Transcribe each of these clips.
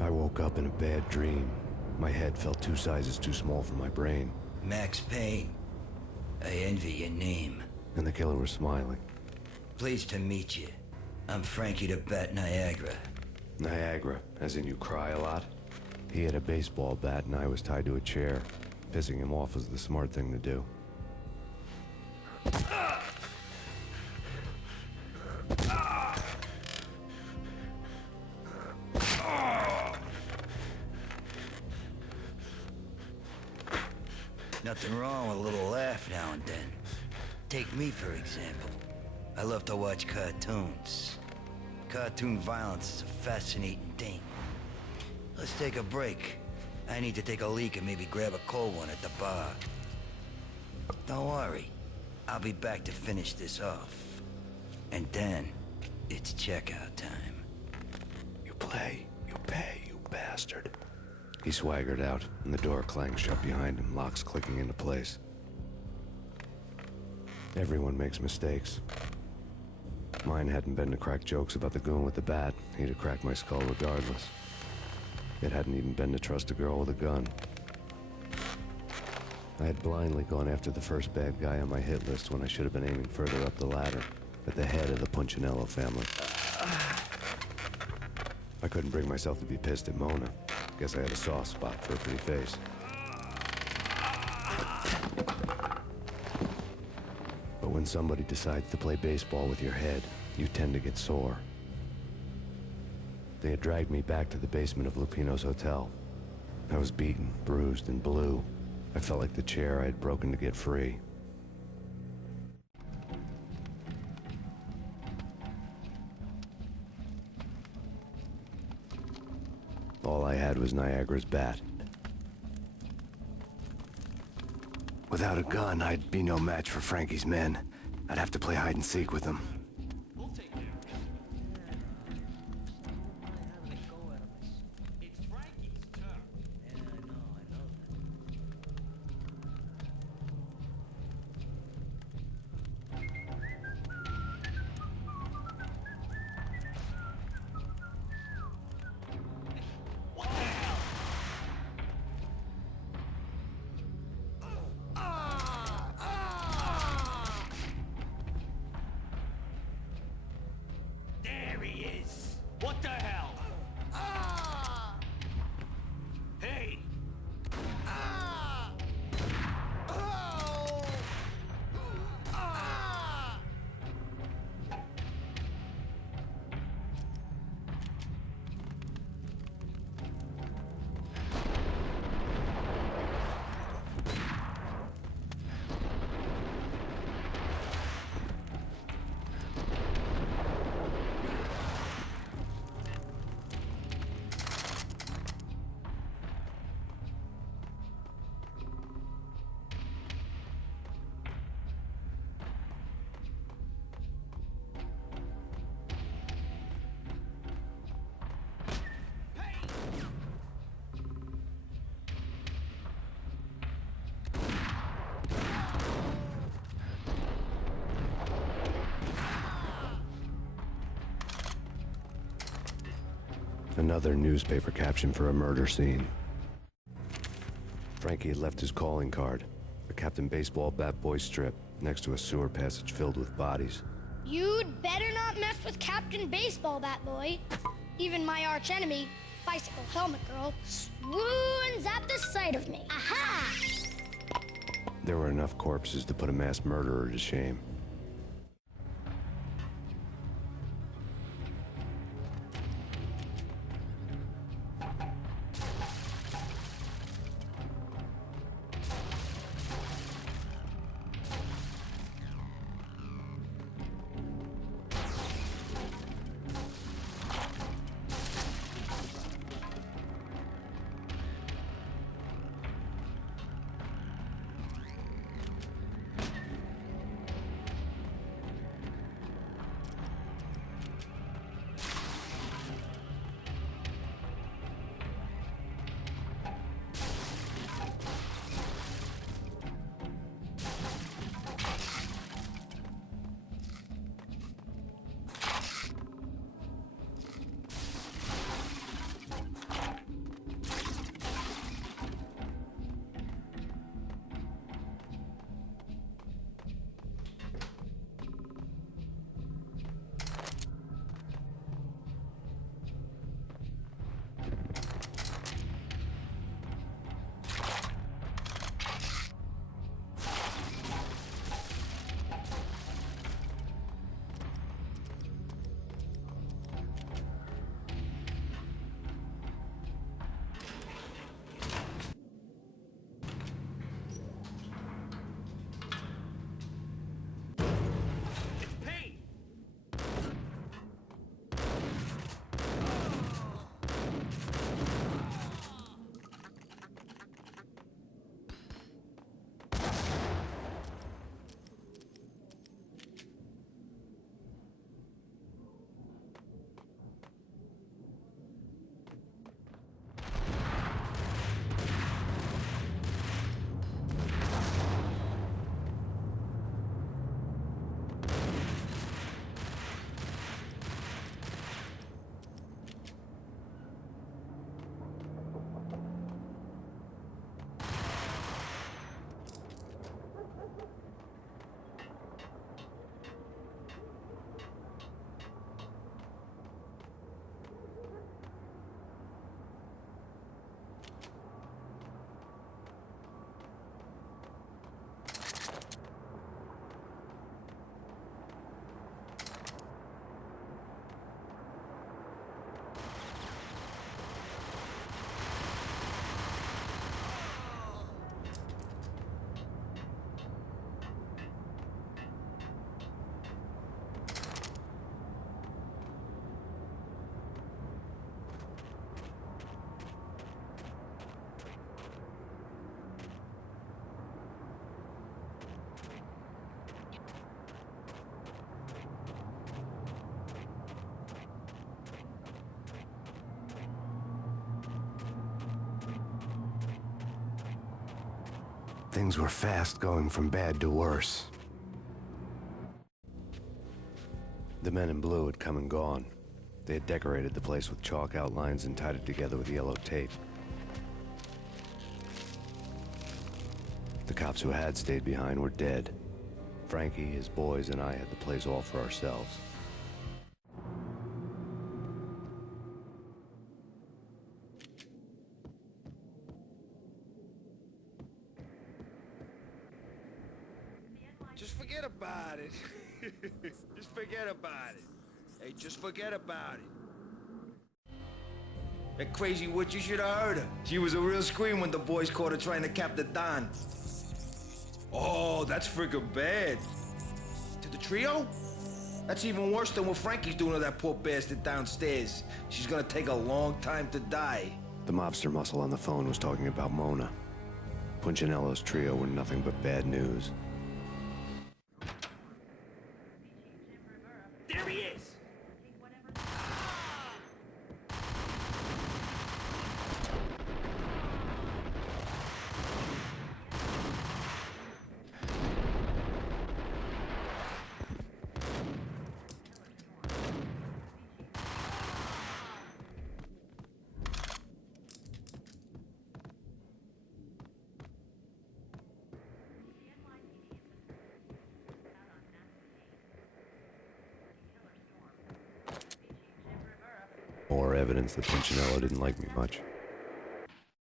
I woke up in a bad dream. My head felt 2 sizes too small for my brain. Max Payne. I envy your name. And the killer was smiling. Pleased to meet you. I'm Frankie the Bat Niagara. Niagara, as in you cry a lot? He had a baseball bat and I was tied to a chair. Pissing him off was the smart thing to do. Nothing wrong with a little laugh now and then. Take me, for example. I love to watch cartoons. Cartoon violence is a fascinating thing. Let's take a break. I need to take a leak and maybe grab a cold one at the bar. Don't worry. I'll be back to finish this off. And then, it's checkout time. You play, you pay, you bastard. He swaggered out, and the door clanged shut behind him, locks clicking into place. Everyone makes mistakes. Mine hadn't been to crack jokes about the goon with the bat. He'd have cracked my skull regardless. It hadn't even been to trust a girl with a gun. I had blindly gone after the first bad guy on my hit list when I should have been aiming further up the ladder, at the head of the Punchinello family. I couldn't bring myself to be pissed at Mona. Guess I had a soft spot for a pretty face. But when somebody decides to play baseball with your head, you tend to get sore. They had dragged me back to the basement of Lupino's hotel. I was beaten, bruised, and blue. I felt like the chair I had broken to get free. All I had was Niagara's bat. Without a gun, I'd be no match for Frankie's men. I'd have to play hide and seek with them. What the hell? Hey! Another newspaper caption for a murder scene. Frankie had left his calling card, a Captain Baseball Bat Boy strip, next to a sewer passage filled with bodies. You'd better not mess with Captain Baseball Bat Boy. Even my archenemy, Bicycle Helmet Girl, swoons at the sight of me. Aha! There were enough corpses to put a mass murderer to shame. Things were fast going from bad to worse. The men in blue had come and gone. They had decorated the place with chalk outlines and tied it together with yellow tape. The cops who had stayed behind were dead. Frankie, his boys, and I had the place all for ourselves. Just forget about it. Just forget about it. Hey, just forget about it. That crazy witch, you should have heard her. She was a real scream when the boys caught her trying to cap the Don. Oh, that's freaking bad. To the trio? That's even worse than what Frankie's doing to that poor bastard downstairs. She's gonna take a long time to die. The mobster muscle on the phone was talking about Mona. Punchinello's trio were nothing but bad news. There he is! More evidence that Punchinello didn't like me much.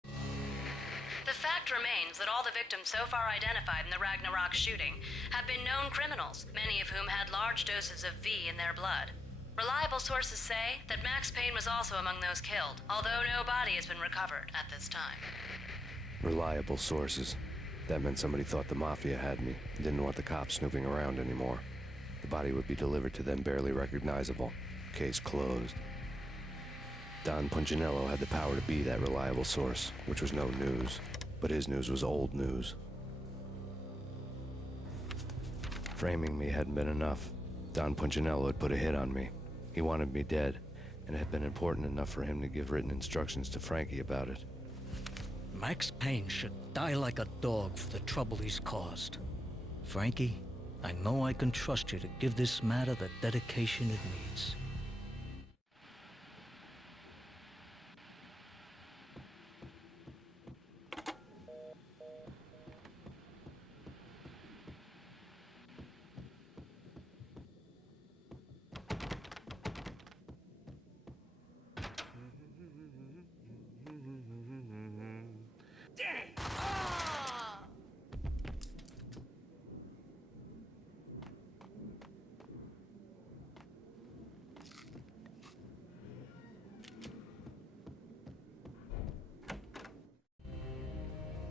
The fact remains that all the victims so far identified in the Ragnarok shooting have been known criminals, many of whom had large doses of V in their blood. Reliable sources say that Max Payne was also among those killed, although no body has been recovered at this time. Reliable sources. That meant somebody thought the Mafia had me, didn't want the cops snooping around anymore. The body would be delivered to them barely recognizable. Case closed. Don Punchinello had the power to be that reliable source, which was no news. But his news was old news. Framing me hadn't been enough. Don Punchinello had put a hit on me. He wanted me dead, and it had been important enough for him to give written instructions to Frankie about it. Max Payne should die like a dog for the trouble he's caused. Frankie, I know I can trust you to give this matter the dedication it needs.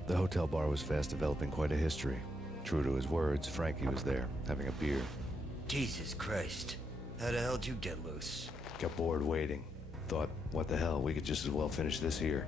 The hotel bar was fast developing quite a history. True to his words, Frankie was there, having a beer. Jesus Christ. How the hell did you get loose? Got bored waiting. Thought, what the hell, we could just as well finish this here.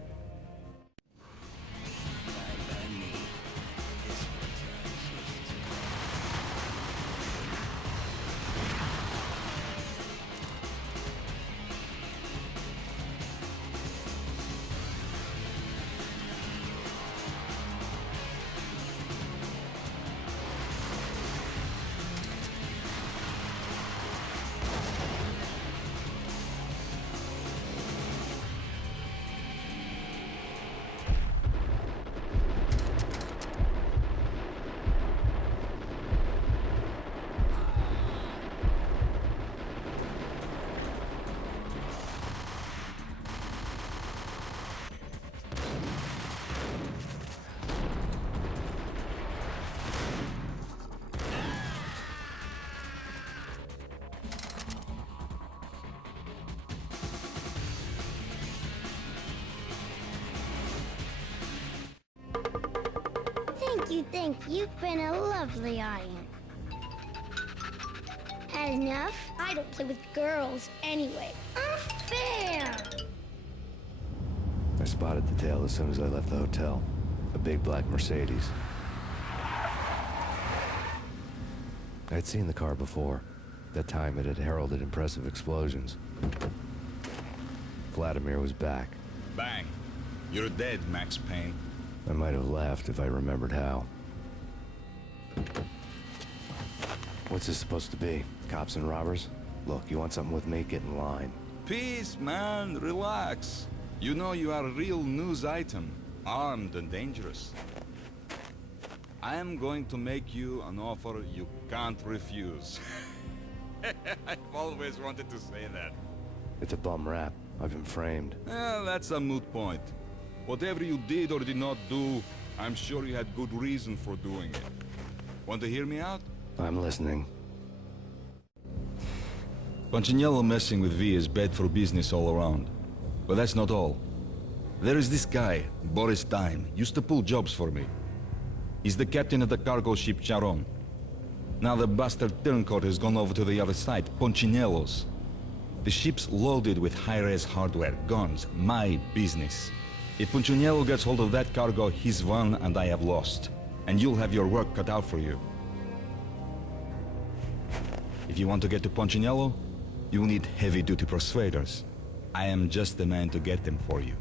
Thank you. You've been a lovely audience. Had enough? I don't play with girls anyway. Unfair! I spotted the tail as soon as I left the hotel. A big black Mercedes. I had seen the car before. That time it had heralded impressive explosions. Vladimir was back. Bang. You're dead, Max Payne. I might have laughed if I remembered how. What's this supposed to be? Cops and robbers? Look, you want something with me? Get in line. Peace, man. Relax. You know you are a real news item. Armed and dangerous. I am going to make you an offer you can't refuse. I've always wanted to say that. It's a bum rap. I've been framed. Well, that's a moot point. Whatever you did or did not do, I'm sure you had good reason for doing it. Want to hear me out? I'm listening. Punchinello messing with V is bad for business all around. But that's not all. There is this guy, Boris Dime, used to pull jobs for me. He's the captain of the cargo ship Charon. Now the bastard turncoat has gone over to the other side, Punchinello's. The ship's loaded with high-res hardware, guns, my business. If Punchinello gets hold of that cargo, he's won and I have lost. And you'll have your work cut out for you. If you want to get to Punchinello, you'll need heavy-duty persuaders. I am just the man to get them for you.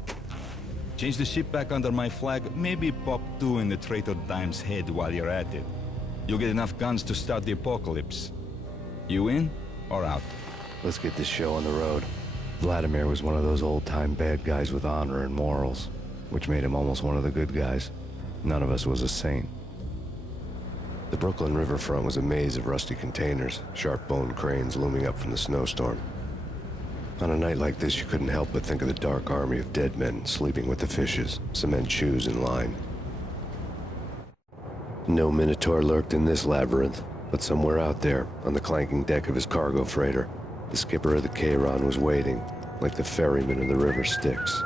Change the ship back under my flag, maybe pop 2 in the traitor Dime's head while you're at it. You'll get enough guns to start the apocalypse. You in or out? Let's get this show on the road. Vladimir was one of those old-time bad guys with honor and morals, which made him almost one of the good guys. None of us was a saint. The Brooklyn riverfront was a maze of rusty containers, sharp-boned cranes looming up from the snowstorm. On a night like this, you couldn't help but think of the dark army of dead men sleeping with the fishes, cement shoes in line. No Minotaur lurked in this labyrinth, but somewhere out there, on the clanking deck of his cargo freighter, the skipper of the Chiron was waiting, like the ferryman of the river Styx.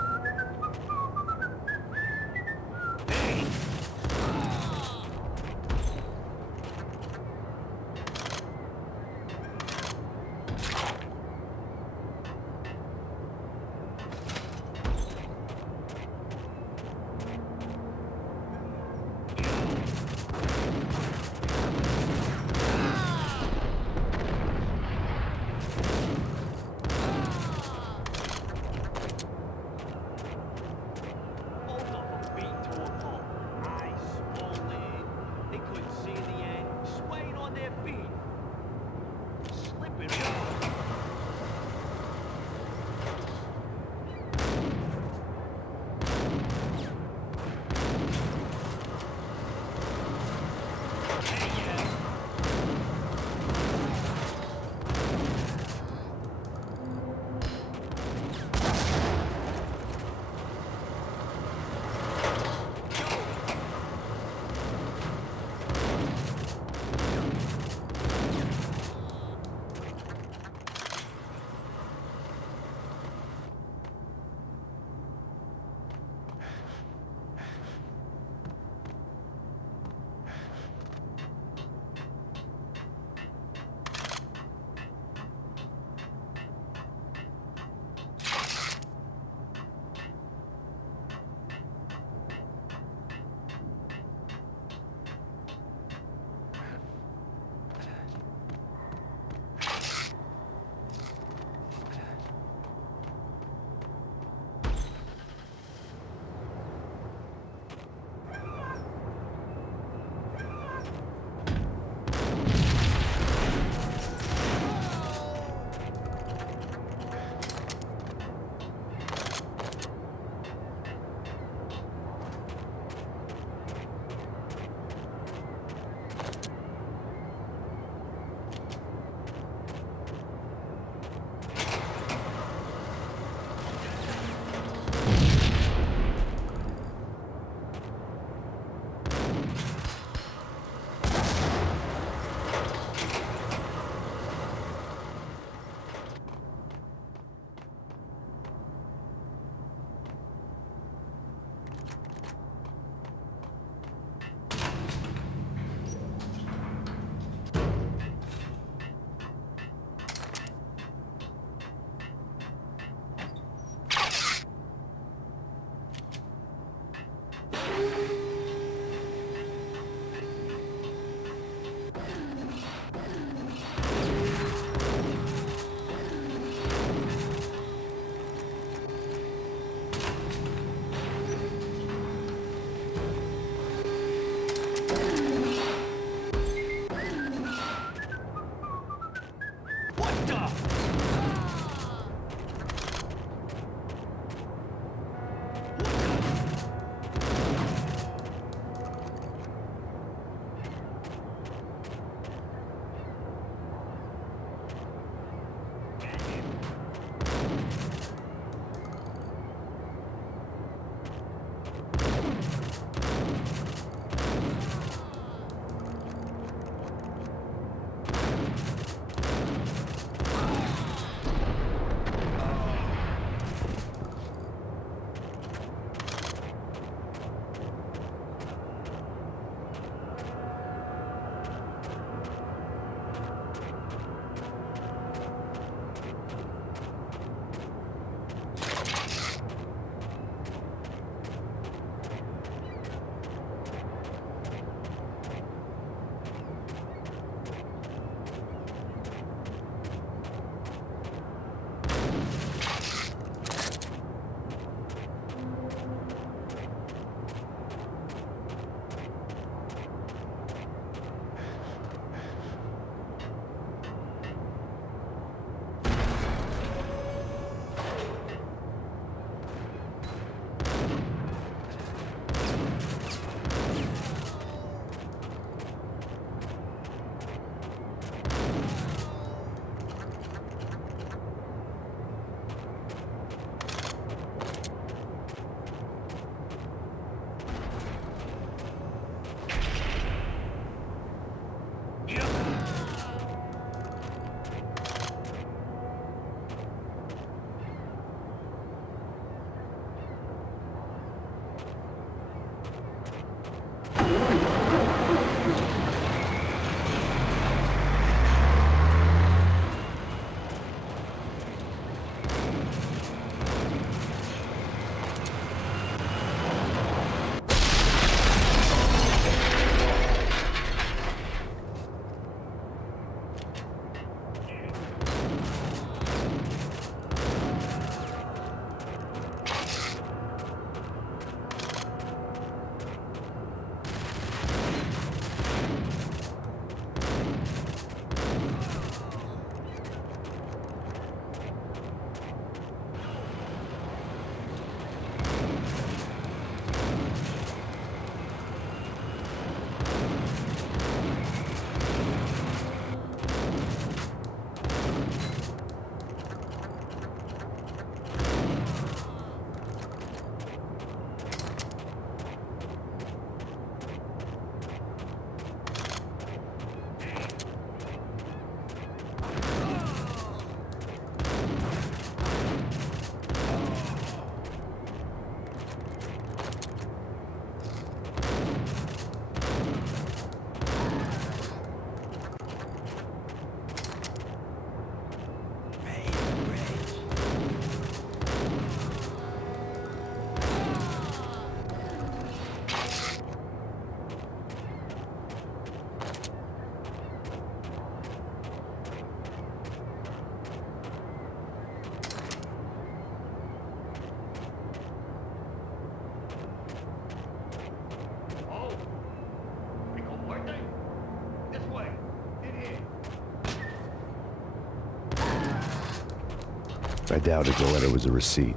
I doubted the letter was a receipt.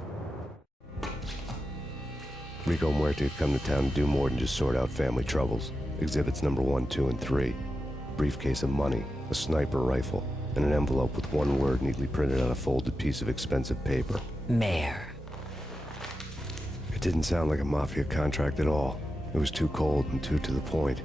Rico Muerte had come to town to do more than just sort out family troubles. Exhibits number 1, 2, and 3. Briefcase of money, a sniper rifle, and an envelope with one word neatly printed on a folded piece of expensive paper. Mayor. It didn't sound like a Mafia contract at all. It was too cold and too to the point.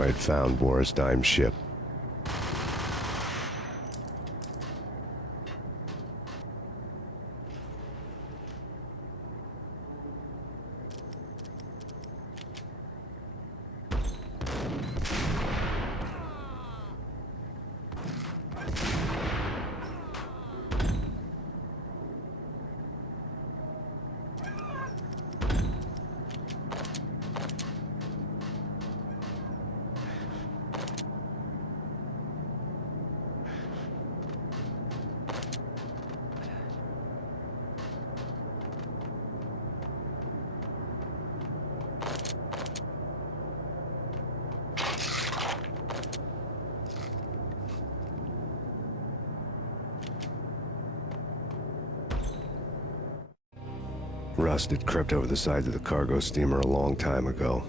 I had found Boris Dime's ship. Rust had crept over the sides of the cargo steamer a long time ago.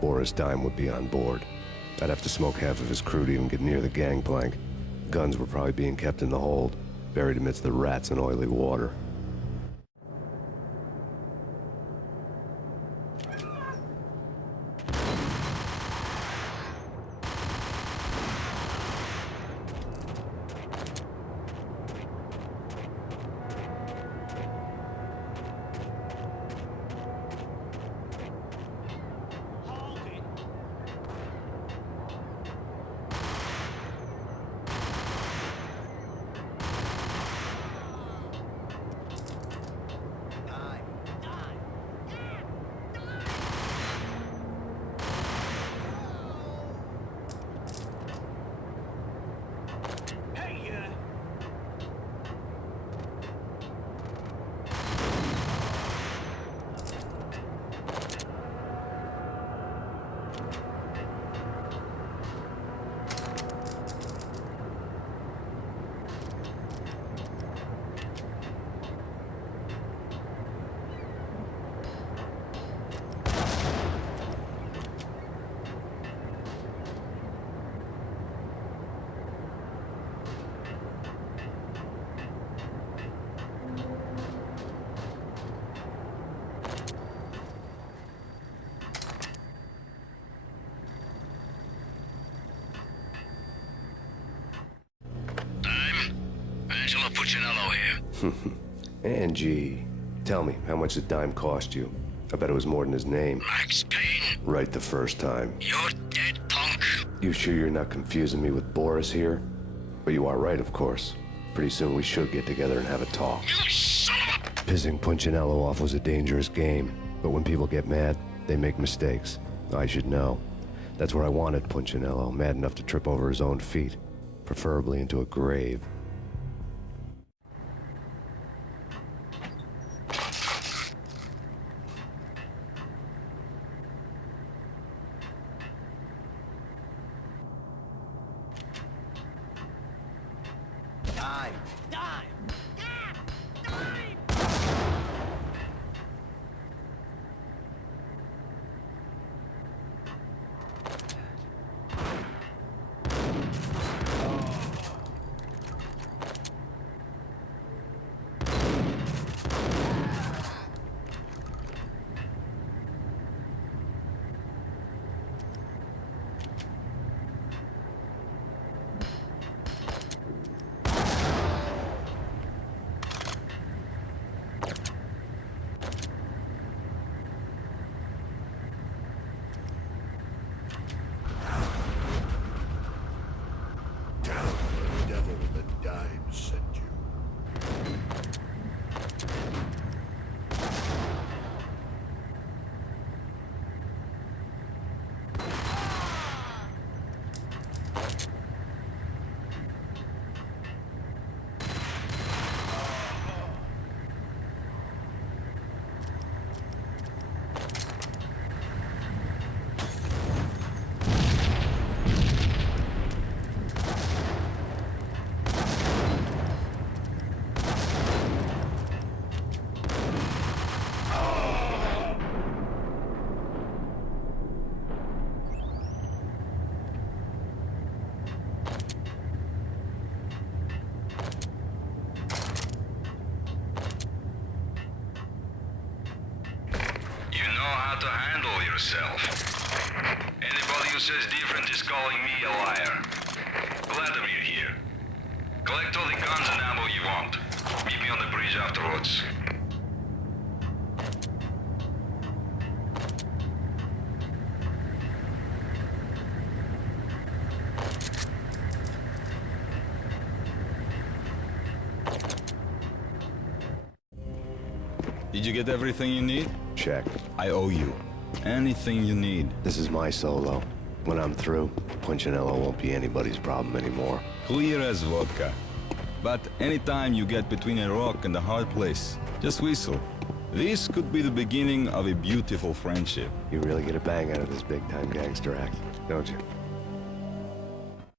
Boris Dime would be on board. I'd have to smoke half of his crew to even get near the gangplank. Guns were probably being kept in the hold, buried amidst the rats and oily water. Angie, tell me, how much did Dime cost you? I bet it was more than his name. Max Payne, Right the first time. you're dead, punk. You sure you're not confusing me with Boris here? But you are right, of course. Pretty soon we should get together and have a talk. You son of a... Pissing Punchinello off was a dangerous game, but when people get mad, they make mistakes. I should know. That's where I wanted Punchinello, mad enough to trip over his own feet, preferably into a grave. how to handle yourself. Anybody who says different is calling me a liar. Vladimir here. Collect all the guns and ammo you want. Meet me on the bridge afterwards. Did you get everything you need? Check. I owe you. Anything you need. This is my solo. When I'm through, Punchinello won't be anybody's problem anymore. Clear as vodka. But anytime you get between a rock and a hard place, just whistle. This could be the beginning of a beautiful friendship. You really get a bang out of this big-time gangster act, don't you?